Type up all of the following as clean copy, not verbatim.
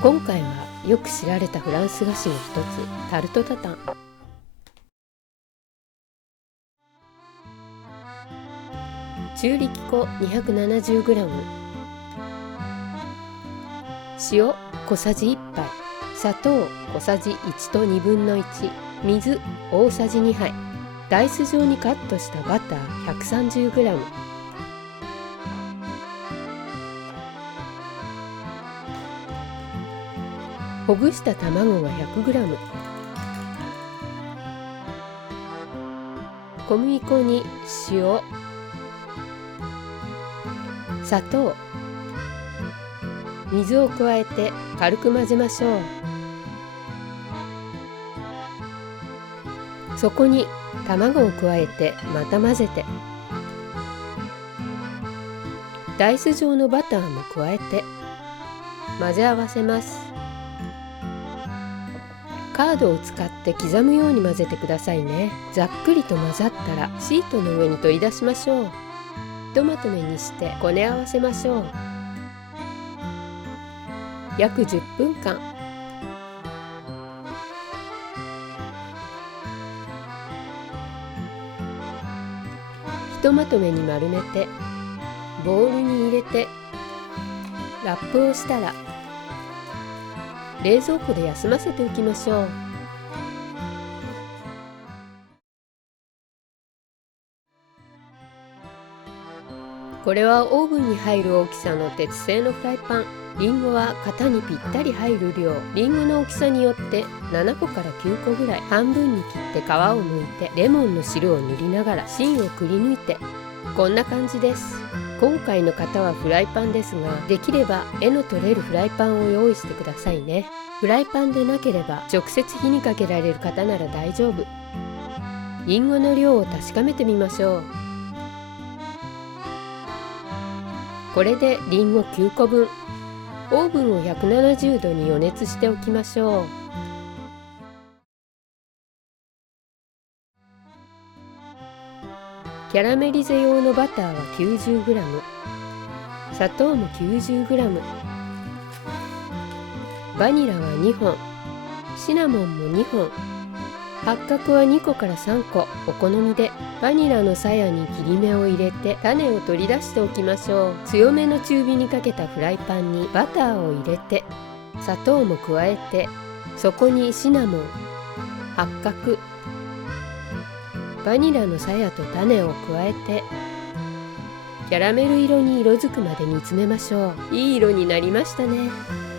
今回はよく知られたフランス菓子の一つ、タルトタタン。中力粉 270g、 塩小さじ1杯、砂糖小さじ1と1/2、水大さじ2杯、ダイス状にカットしたバター 130g、ほぐした卵が 100g、 小麦粉に塩、砂糖、水を加えて軽く混ぜましょう。そこに卵を加えてまた混ぜて、ダイス状のバターも加えて混ぜ合わせます。カードを使って刻むように混ぜてくださいね。ざっくりと混ざったらシートの上に取り出しましょう。ひとまとめにしてこね合わせましょう。約10分間。ひとまとめに丸めてボウルに入れてラップをしたら冷蔵庫で休ませておきましょう。これはオーブンに入る大きさの鉄製のフライパン。リンゴは型にぴったり入る量。リンゴの大きさによって7個から9個ぐらい半分に切って皮を剥いて、レモンの汁を塗りながら芯をくり抜いて、こんな感じです。今回の型はフライパンですが、できれば絵の取れるフライパンを用意してくださいね。フライパンでなければ直接火にかけられる方なら大丈夫。リンゴの量を確かめてみましょう。これでリンゴ9個分。オーブンを170度に予熱しておきましょう。キャラメリゼ用のバターは 90g、 砂糖も 90g、 バニラは2本、シナモンも2本、八角は2個から3個、お好みで。バニラの鞘に切り目を入れて種を取り出しておきましょう。強めの中火にかけたフライパンにバターを入れて、砂糖も加えて、そこにシナモン、八角、バニラの鞘と種を加えて、キャラメル色に色づくまで煮詰めましょう。いい色になりましたね。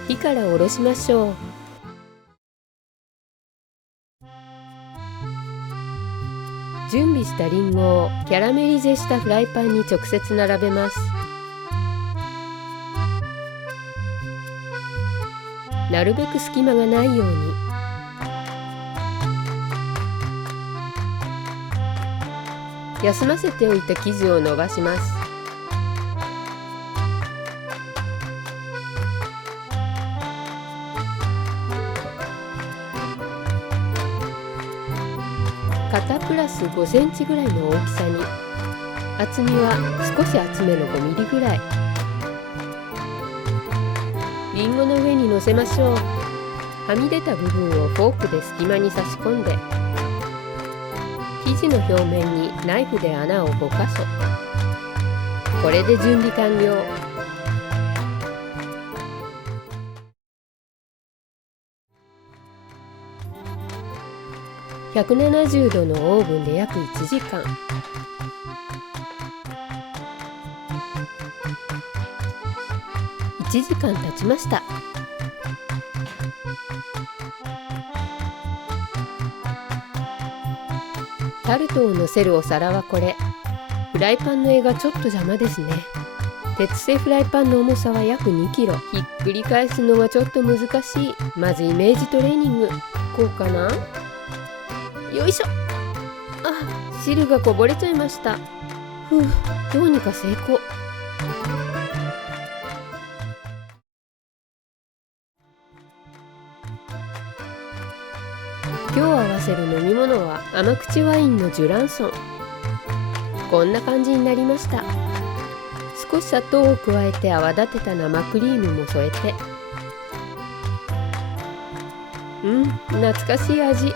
火から下ろしましょう。準備したリンゴをキャラメリゼしたフライパンに直接並べます。なるべく隙間がないように。休ませておいた生地を伸ばします。肩プラス5センチぐらいの大きさに、厚みは少し厚めの5ミリぐらい。リンゴの上に乗せましょう。はみ出た部分をフォークで隙間に差し込んで、生地の表面にナイフで穴を5箇所。これで準備完了。170度のオーブンで約1時間。1時間経ちました。タルトをのせるお皿はこれ。フライパンの柄がちょっと邪魔ですね。鉄製フライパンの重さは約2キロ。ひっくり返すのはちょっと難しい。まずイメージトレーニング。こうかな。よいしょ。あ、汁がこぼれちゃいました。ふう、どうにか成功。今日合わせる飲み物は甘口ワインのジュランソン。こんな感じになりました。少し砂糖を加えて泡立てた生クリームも添えて、懐かしい味。